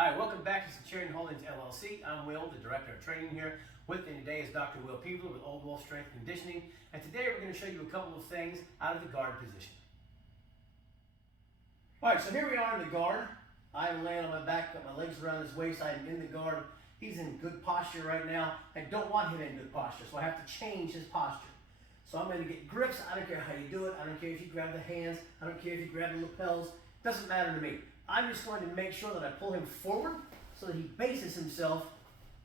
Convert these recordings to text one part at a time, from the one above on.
Hi, welcome back to Centurion Holdings LLC. I'm Will, the Director of Training here. With me today is Dr. Will Peebler with Old Wolf Strength Conditioning. And today we're going to show you a couple of things out of the guard position. Alright, so here we are in the guard. I'm laying on my back, got my legs around his waist. I'm in the guard. He's in good posture right now. I don't want him in good posture, so I have to change his posture. So I'm going to get grips. I don't care how you do it. I don't care if you grab the hands. I don't care if you grab the lapels. It doesn't matter to me. I'm just going to make sure that I pull him forward so that he bases himself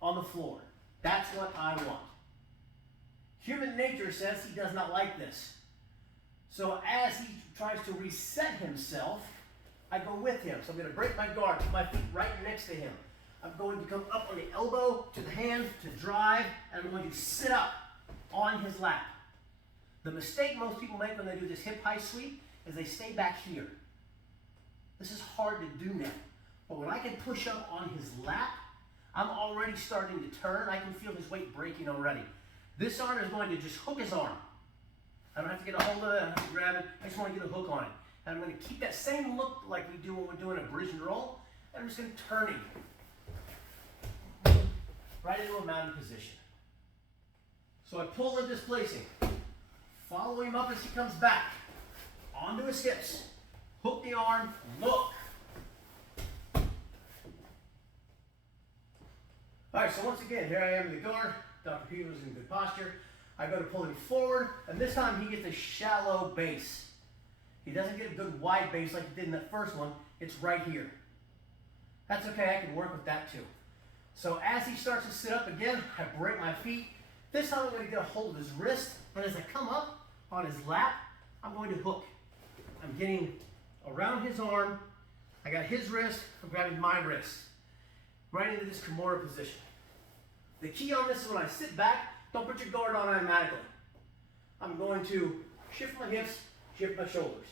on the floor. That's what I want. Human nature says he does not like this. So as he tries to reset himself, I go with him. So I'm going to break my guard, put my feet right next to him. I'm going to come up on the elbow to the hand to drive, and I'm going to sit up on his lap. The mistake most people make when they do this hip high sweep is they stay back here. This is hard to do now. But when I can push up on his lap, I'm already starting to turn. I can feel his weight breaking already. This arm is going to just hook his arm. I don't have to get a hold of it. I don't have to grab it. I just want to get a hook on it. And I'm going to keep that same look like we do when we're doing a bridge and roll. And I'm just going to turn him right into a mounted position. So I pull and displace him. Follow him up as he comes back. Onto his hips. Hook the arm, look. Alright, so once again, here I am in the guard. Dr. Peebler's in good posture. I go to pull him forward, and this time he gets a shallow base. He doesn't get a good wide base like he did in that first one. It's right here. That's okay, I can work with that too. So as he starts to sit up again, I break my feet. This time I'm going to get a hold of his wrist, and as I come up on his lap, I'm going to hook. I'm getting around his arm. I got his wrist, I'm grabbing my wrist. Right into this Kimura position. The key on this is when I sit back, don't put your guard on automatically. I'm going to shift my hips, shift my shoulders.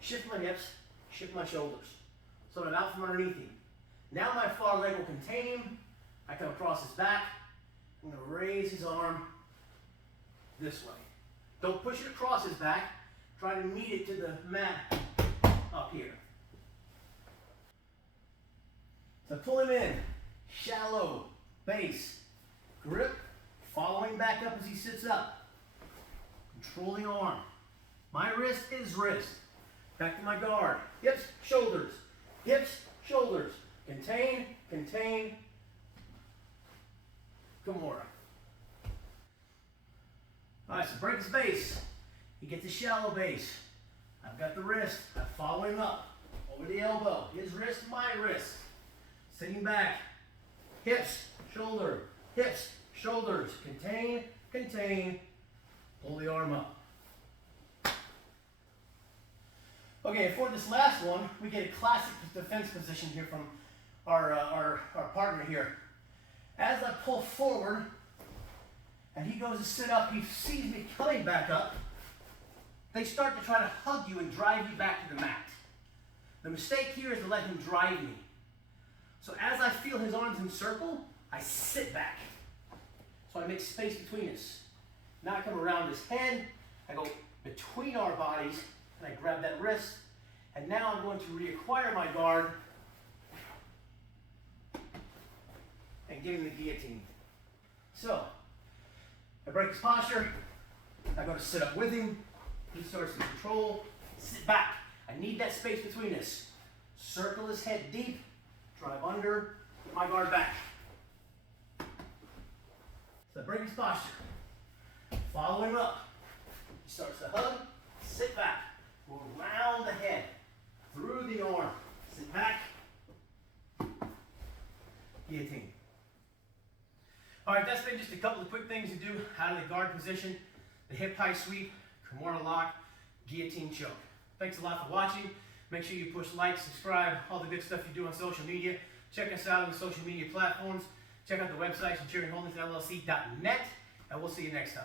Shift my hips, shift my shoulders. So I'm out from underneath him. Now my far leg will contain him. I come across his back. I'm going to raise his arm this way. Don't push it across his back. Try to meet it to the mat up here. So pull him in, shallow, base, grip, following back up as he sits up. Control the arm. My wrist, his wrist. Back to my guard. Hips, shoulders. Hips, shoulders. Contain, contain. Kimura. Alright, so break his base. He gets a shallow base. I've got the wrist. I follow him up. Over the elbow. His wrist, my wrist. Sitting back. Hips, shoulder. Hips, shoulders. Contain, contain. Pull the arm up. Okay, for this last one, we get a classic defense position here from our partner here. As I pull forward, and he goes to sit up, he sees me coming back up. They start to try to hug you and drive you back to the mat. The mistake here is to let him drive me. So as I feel his arms encircle, I sit back. So I make space between us. Now I come around his head, I go between our bodies, and I grab that wrist, and now I'm going to reacquire my guard and give him the guillotine. So, I break his posture, I go to sit up with him, he starts to control, sit back. I need that space between us. Circle his head deep, drive under, put my guard back. So I break his posture, follow him up. He starts to hug, sit back, go around the head, through the arm, sit back, guillotine. All right, that's been just a couple of quick things to do out of the guard position. The hip high sweep, Kimura lock, guillotine choke. Thanks a lot for watching. Make sure you push like, subscribe, all the good stuff you do on social media. Check us out on the social media platforms. Check out the website, CenturionHoldingsLLC.net, and we'll see you next time.